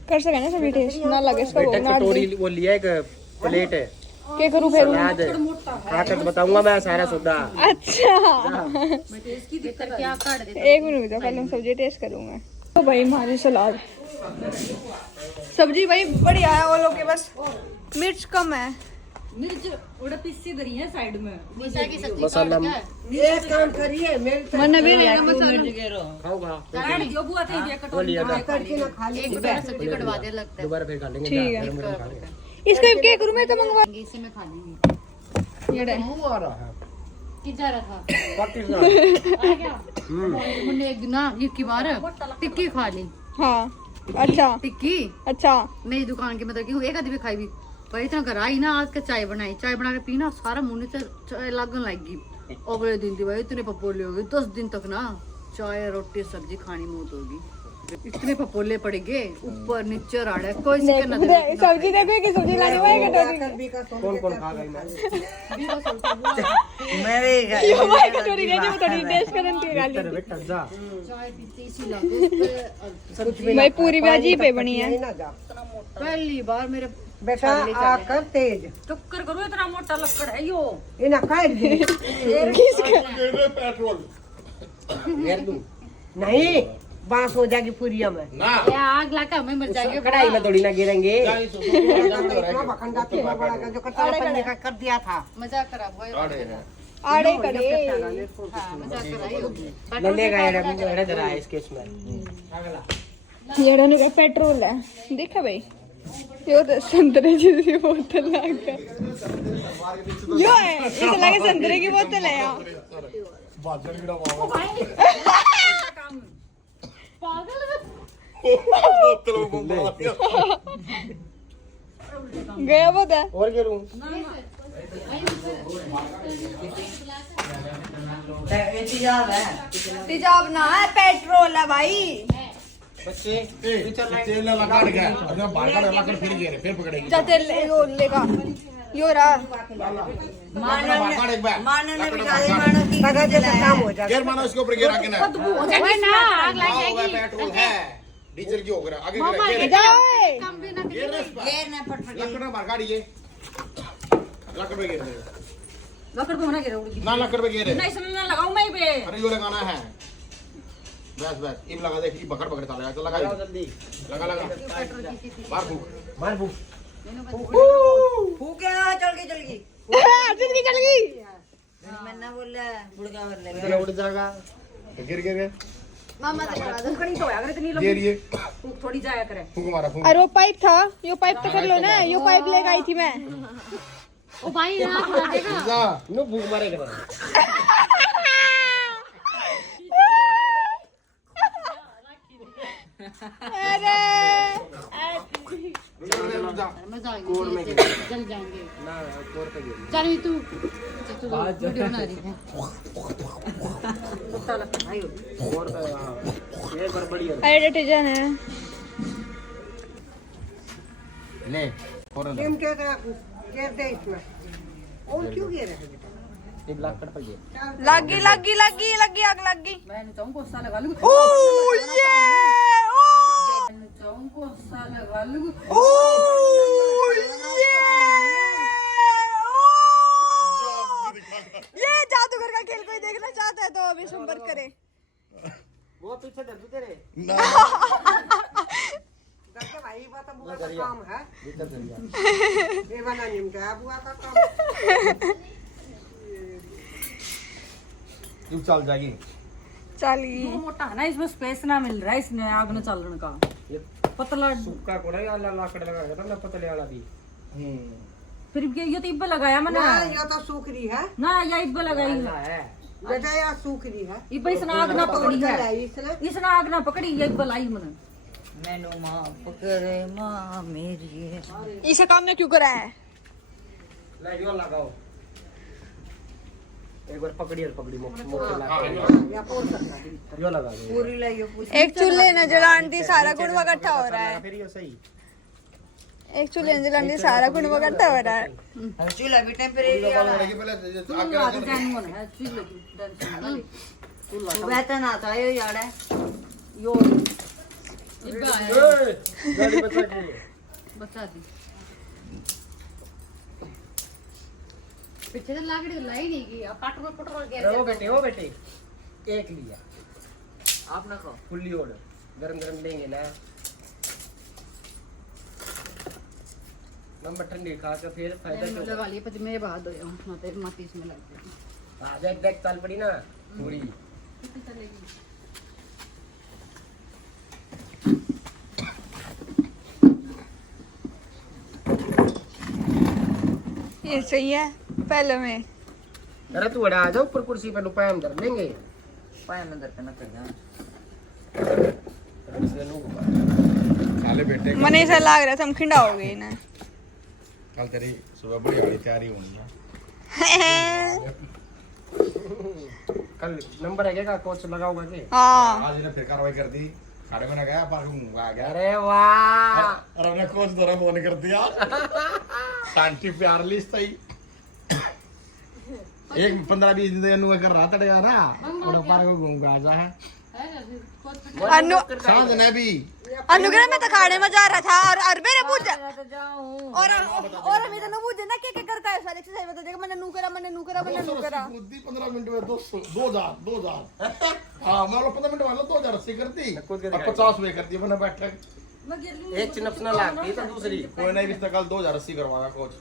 कर सके ना सब्जी टेस्ट ना लगे इसका भोग ना कटोरी वो लिया एक प्लेट है क्या करूँ फिर सलाद है खाकर बताऊंगा मैं सारा सौदा अच्छा क्या काट दे 1 मिनट दो पहले सब्जी टेस्ट करूंगा तो भाई हमारी सलाद सब्जी भाई बढ़िया है वो लोग के बस मिर्च कम है मिर्च उड़ा पिस्सी धरी है साइड में मिर्चा की सब्जी मसाला एक काम करिए मेरे मन भी रहेगा मसाला खाऊंगा काट दियो बुआ थे ये कटोरी लिया था करके ना खा एक बार सब्जी कटवा दे लगता है दोबारा फिर खा लेंगे ठीक है। गरम गरम खा लेंगे इसका क्या करूँ मैं तो मंगवा इसी में खा लेंगे ये रहे। मुंह आ रहा है कि जा रहा था पाकिस्तान हमने एक दिन ना ये की बार टिक्की खा ली हाँ अच्छा टिक्की अच्छा मेरी दुकान की मतलब कि एक आदमी खाई भी पर इतना घर आई ना आज के चाय बना के पीना सारा मुंह से चाय लगन लगी अगले दिन थी भाई इतने पपोले हो गए 10 दिन तक ना चाय रोटी सब्जी खानी मौत होगी इतने पपोले पड़ गए ऊपर नीचे राड़े कोई सिक्का ना दे सब्जी देखो कि सब्जी लानी पड़ेगी कौन कौन खा गई मैं भी यो भाई कटोरी दे जो थोड़ी टेस्ट करन की गाली तेरे बेटा जा चाय पीती सी लगे भाई पूरी भाजी पे बनी है पहली बार मेरे बेटा आकर तेज चक्कर करो इतना मोटा लक्कड़ है यो इना काट दे नहीं बांस हो जाएगी पूरिया में ये आग लगा हमें मर जाएंगे कढ़ाई में थोड़ी ना गिरेंगे इतना भखंडा तेल बड़ा का जो कट्टा पन्ने का कर दिया था मजाक खराब हुआ आड़े कड़े मजाक कराई होगी नंदे का एड़ा जरा है इसके इसमें ये डने का पेट्रोल है देखा भाई यो तो संतरे जैसी बोतल लगा यो है इसे लगे संतरे की बोतल है यार गया बहुत है और क्या लूं तेजाब ना है पेट्रोल है भाई बच्चे तेल लगा गया अब बाहर का लगा कर फिर गिरे फिर पकड़ेगी जाते यो लेगा यो रहा मानो ने बिगाड़ी मानो की लगा जैसा काम हो जाएगा गिर मानो इसके ऊपर गिरा के ना ओए ना आग लग जाएगी पेट्रोल है डीजल की हो गया आगे मामा गिर ये काम भी ना गिर घेर ना फटफट लकड़ मार गाड़ी ये लकड़ पे गिर लक्कड़ को ना गिरा उड़ी ना लकड़ पे गिर नहीं सुन ना लगाऊं मैं पे अरे यो लगाना है बस बस इब लगा दे कि पकड़ पकड़ चला तो लगा जल्दी लगा लगा मार फूक मार फूक फूके आ चल गई जिंदगी चल गई मैं ना बोला बुड़गा भर ले ये उड़ जाएगा गिर गिर मामा से करा दो कहीं तो अगर इतनी गिर लंबी ये फूक थोड़ी जाया करे फूक मारा फूक अरे वो पाइप था यो पाइप तो कर लो ना यो पाइप लेकर आई थी मैं ओ भाई ना लगेगा जा नो फूक मारेगा अरे मजा आएगा जल जाएंगे ना कोर पे गिर चल तू वीडियो बना रही है कोर पे एक बार बढ़िया अरे डिटर्जेंट है ले और टीम क्या करा घेर दे इसमें और क्यों घेर है बेटा एक लकड़ पे गिर लगी आग लगी मैं चाहूं गुस्सा लगा लूं ओ ये ये जादूगर का खेल कोई देखना चाहता है तो अभी संपर्क करें। वो पीछे दे तेरे भाई बात बुआ का काम है, भीतर दरिया ये वाला निम का बुआ का काम। तू चल जाएगी चलिए मोटा है ना, इसमें स्पेस ना मिल रहा है इसने आग में चलने का। ये पतला सूखा कोड़ा या लाकड़ लगाया था ना पतले वाला भी। फिर ये तो इब्बे लगाया मैंने ना ये तो सूखरी है ना, या इब्बे लगाई ऐसा है बेटा, या सूखरी है। इब्बे इसने आग ना पकड़ी है, इसने इसने आग ना पकड़ी, ये इब्बे लाई मैंने। मैनू माफ करे माँ मेरी। इसे काम में क्यों करा है? ले यो लगाओ एक बार पकड़ी और पकड़ी मोटे लगा या पोल करना है। यो लगा दो पूरी लाइयो पूरी। एक चूल्हे न जलान दी सारा गुण इकट्ठा हो रहा है। फिर ये सही एक चूल्हे न जलान दी सारा गुण इकट्ठा हो रहा है। चूल्हा भी टेम्परेरी वाला है। सुबह तो ना था यो यार है यो गाड़ी बचा के बचा दी। पीछे तो लाकड़ी लाई नहीं की, अब काट में पटरोल गया। ओ बेटे एक लिया आप ना खाओ फुल्ली ऑर्डर गरम गरम लेंगे ना नंबर ठंडी खा के फिर फायदा मैंने क्यों लगा लिए पर मैं बाहर दो ना तेरे माती इसमें लगते हैं। हां देख देख चल पड़ी ना पूरी ये सही है पहले में। अरे तू बड़ा आ जा ऊपर कुर्सी पे रुपए हम धर लेंगे पाए में दर पे ना कर जा। साले बेटे मने ऐसा लग रहा था हम खिंडा हो गए ना। कल तेरी सुबह बड़ी बड़ी तैयारी होनी है। कल नंबर है क्या कोच लगाओगा के हाँ आज इन्हें फिर कार्रवाई कर दी, खाने में ना गया पर आ गया। अरे वाह और हमने कोच दोरा फोन कर दिया शांति प्यार लिस्ट सही एक 15-20 दिन नु कर रहा था ना और पार को घूम के आ जा है अनु सांझ ने भी अनुग्रह में तो खाने में जा रहा था और मेरे पूछ और हम इधर पूछ ना क्या करता है सारे एक्सरसाइज बता देगा। मैंने नू करा 15 मिनट में 2000 हाँ मान लो 15 मिनट वाला 2000 अस्सी करती और 50 में करती है बैठक एक चिनप ना लागती तो दूसरी कोई नहीं भी कल 2080 करवाएगा कोच।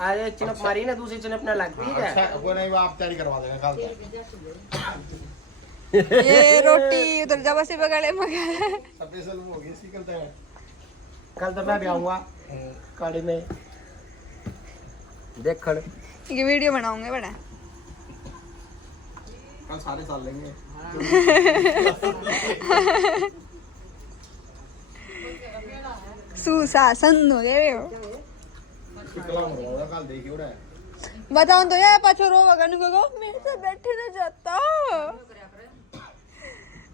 आज एक चिनप मारी ना दूसरी चिनप ना लगती है अच्छा कोई नहीं आप तैयारी करवा देगा कल ये रोटी उधर जब से बगड़े मगर स्पेशल हो गई सी कल तक। कल तो मैं भी आऊंगा गाड़ी में देखड़ ये वीडियो बनाऊंगे बड़ा कल सारे साल लेंगे सुशासन हो रहे हो। कितना होगा कल देखियो रे बताऊं तो यार पाछो रोगा कनु को मेरे से बैठे ना जाता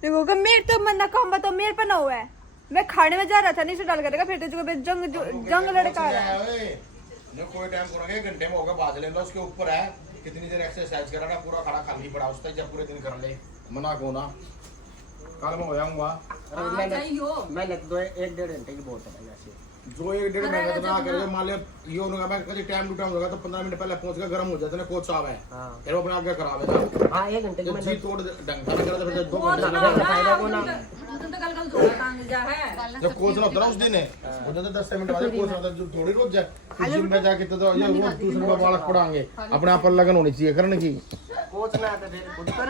देखो कि मेरे तो मन ना काम बताओ मेरे पे ना हुआ है। मैं खाने में जा रहा था नहीं से डाल करेगा फिर तुझको जंग लड़का आ रहा है। जो कोई टाइम करोगे घंटे में होगा बाज लेना उसके ऊपर है कितनी देर एक्सरसाइज करा ना पूरा खड़ा खाली पड़ा उस तक जब पूरे दिन कर ले मना को ना कल मैं हो जाऊंगा। मैंने तो 1-1.5 घंटे की बहुत है ऐसे जो 1-1.5 महीने ना करे मान लिया ये होगा मैं कभी टाइम टू टाइम होगा तो 15 मिनट पहले पहुंच के गर्म हो जाता है कोच साहब है हां फिर वो अपने आगे करावेगा। हां 1 घंटे जो में जी तोड़ ढंग से करे तो फिर 2 घंटे लगेगा फायदा को ना जब कोच ना होता ना उस दिन है वो तो 10 मिनट बाद कोच आता जो थोड़ी रोज जाए जिम में जाके तो ये वो दूसरे में बालक पड़ाएंगे अपने आप पर लगन होनी चाहिए करने की। कोच ना आता फिर खुद कर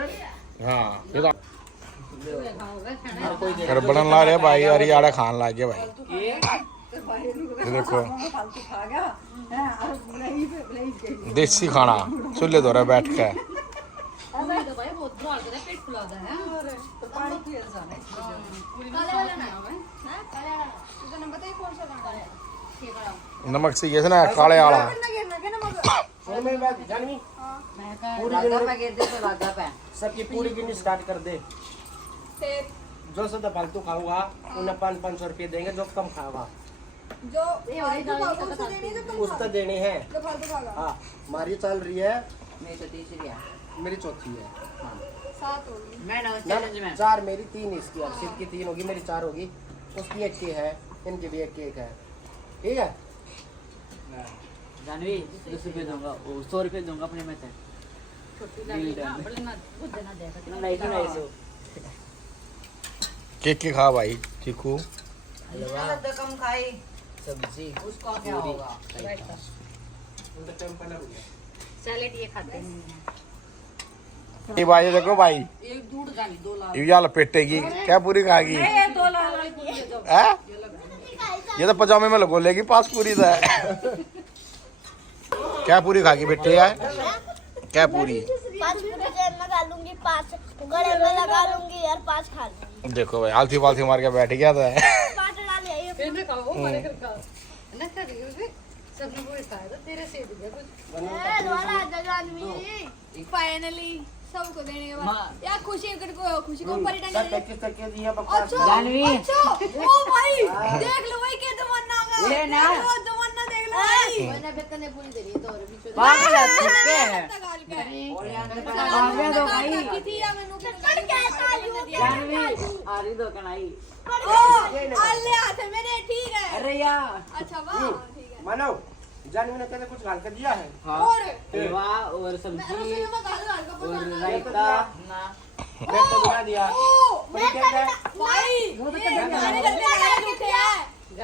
हां ये तो कर बनन ला रहे भाई और ये आड़ा खान ला गया भाई ये देखो देसी खाना चूल्हे दौरे बैठ के तो भाई बहुत बुरा हाल है, पेट फुलाता है तो पानी पिए जाना है। काले वाला ना है हां काले वाला तुझे नंबर बताइए कौन सा बनता है ठीक है नमक से ये ना काले वाला सुन मेरी बात जानवी मैं का लागा पे गिर दे तो लागा पे सबकी पूरी गिननी स्टार्ट कर दे जो सदा फालतू खाऊंगा उन्हें 500 रुपये देंगे जो कम खाऊंगा जो उसको देने हैं। हाँ हमारी चल रही है मैं तो तीसरी है मेरी चौथी है मैं ना ना, 4 मेरी 3 इसकी अब सिर्फ की 3 होगी मेरी 4 होगी उसकी एक केक है, इनकी भी एक केक है, ठीक है? जानवी 10 रुपये दूंगा, 100 रुपये दूंगा अपने में से। नहीं केक के खा भाई चीकू। कम खाई सब्जी उसका क्या होगा? सैलेड ये खाते हैं। ये भाई ये देखो भाई, एक दूध जानी 2 लाख। ये वाला पेटेगी क्या पूरी खाएगी? ये 2 लाख हैं? ये तो पजामे में लगो लेगी पास पूरी तो है। क्या पूरी खागी बेटे यार? क्या पूरी? 5 पूरी जेब में डालूंगी, 5 गले में लगा लूंगी और 5 खा लूंगी। देखो भाई आलसी पालसी मार के बैठ गया था। 5 डाले ये फिर खाओ मारे कर खाओ ना कर रही हो सबने वो खाया तो तेरे से दिया कुछ वाला जानवी। फाइनली सबको देने के बाद यार खुशी को परिटन जानवी अच्छा ओ भाई देख लो भाई के तमन्ना का ले ना। तमन्ना देख लो भाई मैंने बेकने पूरी दे रही तो और बीच में बाप रे छुपके आगे दो भाई किथी या मेनू के जानवी आ रही दो कनाई। ओ आले हाथ मेरे ठीक है। अरे यार अच्छा वाह ठीक है। मानो जानवी ने कहते कुछ डाल कर दिया है। हाँ और सेवा और रसोई सब्जी में डाल का और रायता। मैं तो बना दिया। मैं भाई माने करके सारे झूठे हैं,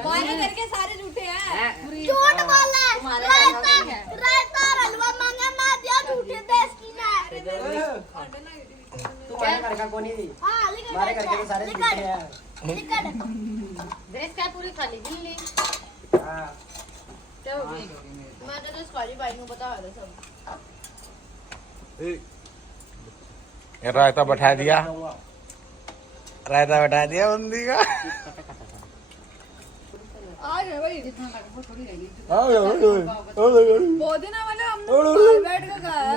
माने करके सारे झूठे हैं। झूठ बोला रायता और हलवा मांगा ना दिया झूठे देश की ना। तुम्हारे घर का कोनी दी, हां लिख हमारे घर के तो सारे झूठे हैं। ड्रेस क्या पूरी खाली गिल्ली हाँ। क्या हो गई मैं तो खाली भाई को बता रहा सब ये रायता बैठा दिया बंदी का। आज है भाई जितना लगा वो थोड़ी रहेगी बहुत दिन वाले हमने बैठ के खाया है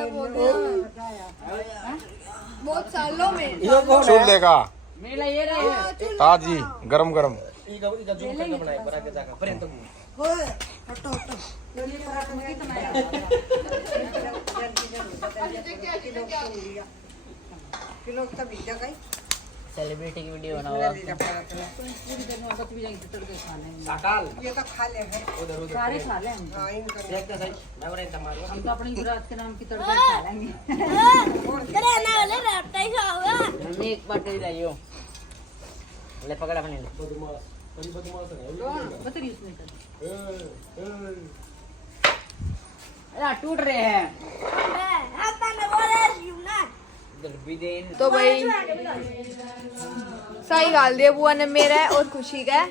बहुत सालों में। चूल लेगा मेला ये रहे ताजी गरम गरम। सेलिब्रिटी की वीडियो बनाओ। पूरी दिन में बच भी जाएंगे तो तड़के खा लेंगे ये तो खा ले है सारे खा लेंगे देखते सही, मैं बोले इतना मारो। हम तो अपनी गुजरात के नाम की तड़के खा लेंगे तेरे ना वाले रहता ही खाओगा। मम्मी एक बार तेरी लाइयो ले पकड़ अपने ले। बता रही उसमें अरे टूट रहे हैं मैं हाथ में बोले यूं ना। दरबीदेन। तो भाई सही गाल दिया बुआ ने मेरा है और खुशी का है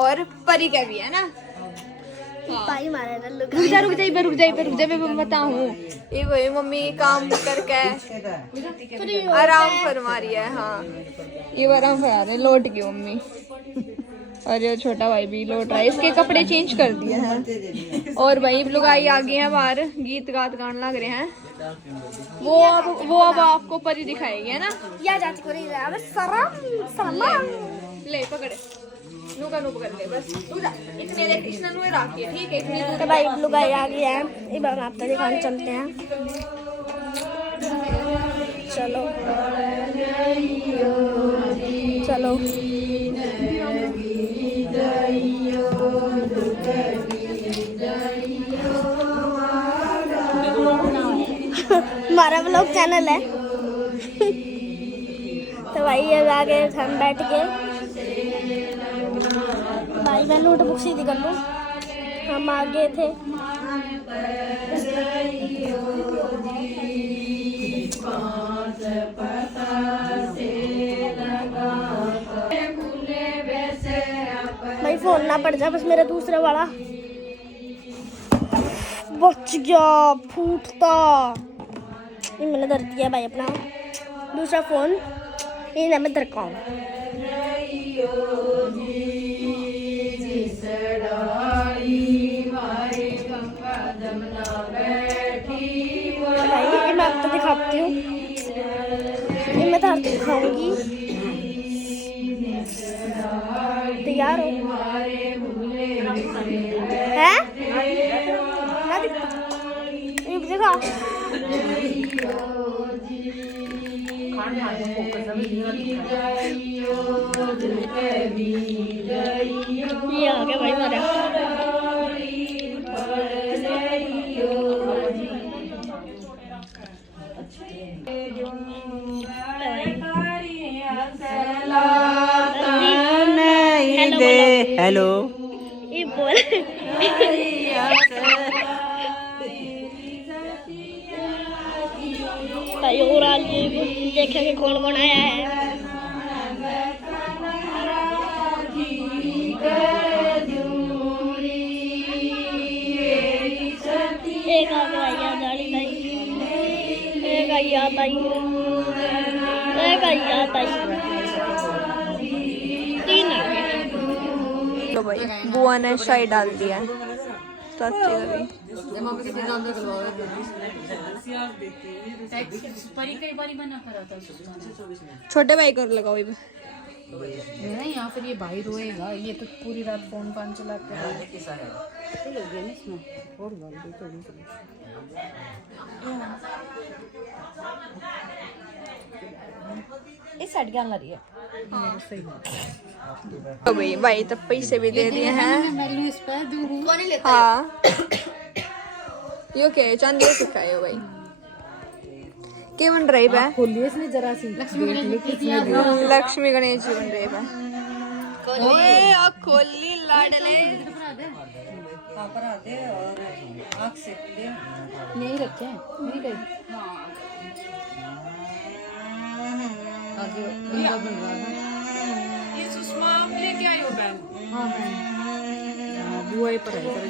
और परी का भी है ना। भाई मारे ना लोग। रुक जा मैं बताऊं। ये वही मम्मी काम करके आराम फरमा रही है। हाँ ये आराम फरमा रहे लौट गई मम्मी और ये छोटा भाई भी लौट रहा है। इसके कपड़े चेंज कर दिए हैं और भाई लोग आई आ गए हैं बाहर गीत गाने लग रहे हैं। वो अब आपको परी दिखाएगी है ना। या जाती को नहीं रहा बस सलाम सलाम। ले पकड़े नू पकड़ ले बस इतने देख कृष्णा नु राखी है ठीक है इतनी दूर। तो भाई लोग आ गए हैं एक बार आप तक दिखाने चलते हैं। चलो चलो हमारा व्लॉग चैनल है। तो भाई ये आगे हम बैठ के भाई मैं नोटबुक सीधी कर लूँ। हम आगे थे भाई फोन ना पड़ जाए बस मेरा दूसरा वाला बच गया फूटता। ये मैंने धर दिया भाई अपना दूसरा फोन ये ना मैं धरकाऊँ। भाई ये मैं आपको दिखाती हूँ। ये मैं तो दिखाऊंगी। तैयार हो है देखा भाई मारा हेलो ये बोल भाई और आज देखेंगे कौन कौन आया है एक आ गया दाढ़ी भाई एक आया भाई एक आया भाई तीन आ गए तो भाई बुआ ने शाही डाल दिया तो अच्छी लगी परी कई बारी मना करा था छोटे भाई कर लगाओ ये नहीं, या फिर ये भाई रोएगा, ये तो पूरी रात फोन फान चलाते हैं। इस साइड क्या रही है तो भाई तब पैसे भी दे दिए हैं मैं लूज पे दूँ हाँ यो क्या है चांदी का सिक्का है यो भाई क्या बन रही है खोलिए इसने जरा सी लक्ष्मी गणेश जी बन रही है ओए आ खोली लाडले नहीं रखे नहीं गई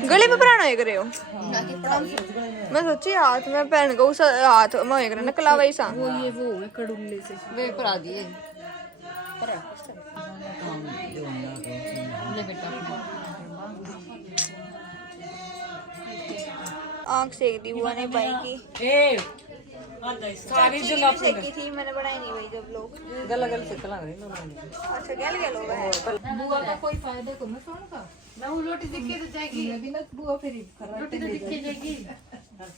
गले पे पहना है करे हो मैं सोची हाथ में पहन को उस हाथ में होए करे ना कलावाई सा वो ये वो है कड़ुल्ले से वे परा दिए आँख सेक दी बुआ ने भाई की सारी जो सेकी थी मैंने बनाई नहीं भाई जब लोग गल से चला रही अच्छा क्या लगे लोग हैं बुआ का कोई फायदा को मैं फोन का मैं वो रोटी दिखे तो जाएगी अभी ना बुआ फिर रोटी तो दिखे जाएगी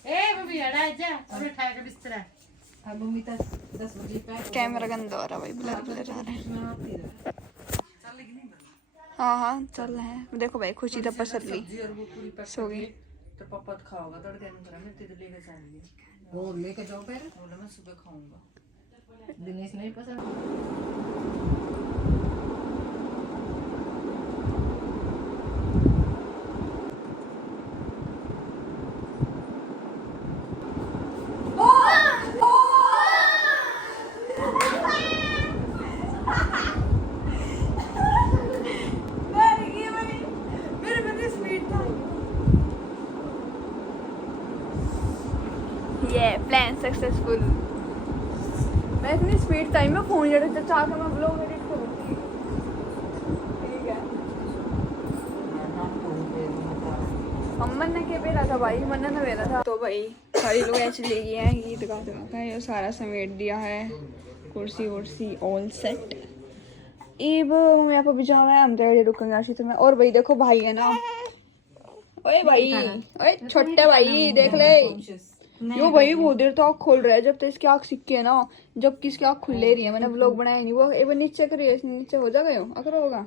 ए मम्मी हटा जा और उठाया के बिस्तर अब मम्मी तो 10 बजे पे कैमरा गंदा हो रहा भाई ब्लर ब्लर आ रहा है हाँ हाँ चल रहा है देखो भाई खुशी तो पसंद ली सो गई तो पापा खाओगा तड़के में मैं तेरे लेके जाऊंगी वो लेके जाओ फिर बोला मैं सुबह खाऊंगा दिनेश नहीं पसंद ये प्लान सक्सेसफुल मैं इतनी स्पीड टाइम में फोन जड़े चाह के मैं ब्लॉग एडिट करूंगी ठीक है अम्मन ने क्या बेरा था भाई मन ने बेरा था तो भाई सारी लोग ऐसे ले गए हैं गीत गाते का ये सारा समेट दिया है कुर्सी वुर्सी ऑल सेट अब हम यहाँ पर भी जावा है हम रेडी रुकेंगे आशी में और भाई देखो भाई है ना ओए भाई ओए छोटे भाई देख ले यो भाई बहुत देर तो आँख खोल रहा है जब तो इसकी आँख सिक्की है ना जब कि इसकी आँख खुल ले रही है मैंने व्लॉग बनाया नहीं वो एक बार नीचे करिए नीचे हो जाएगा अगर होगा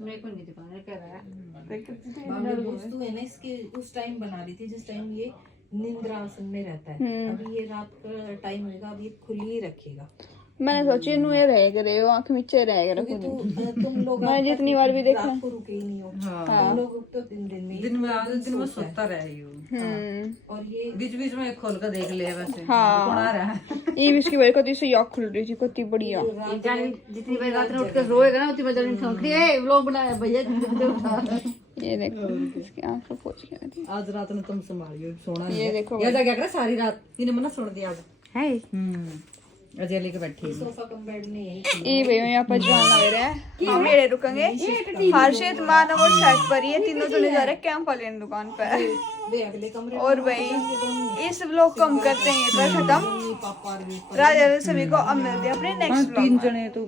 मेरे को नहीं दिखा रहा कह रहा है दोस्तों है ना इसके उस टाइम बना रही थी जिस टाइम ये निंद्रा आसन में रहता है अभी ये रात का टाइम होगा अब ये खुली ही रखेगा मैंने सोची इनू ये रह करे आँख नीचे रह करे तुम लोग मैंने जितनी बार भी देखा रात को रुके ही नहीं हो तुम लोग तो दिन में सोता रहे और ये बीच बीच में खोल कर देख ले वैसे हाँ रहा है ये भी इसकी वजह कती से आँख खुल रही थी कती बढ़िया जितनी बार रात में उठ के रोएगा ना उतनी बार जाने ठोकरी ए व्लॉग बनाया भैया ये देखो इसकी आँख से पोछ गया आज रात में तुम संभालियो सोना ये देखो ये क्या करे सारी रात इन्हें मना सुन दिया आज है अजय लेके बैठी सोफा कम बेड नहीं है ये भैया यहाँ पर जाना हो रहा है हम मेरे रुकेंगे हर्षित मानव और शर्ट पर ये तीनों जने जा रहे हैं कैंप वाले दुकान पर वे अगले कमरे और भाई इस व्लॉग को हम करते हैं ये पर खत्म राजा सभी को अब मिलते हैं अपने नेक्स्ट व्लॉग जने तू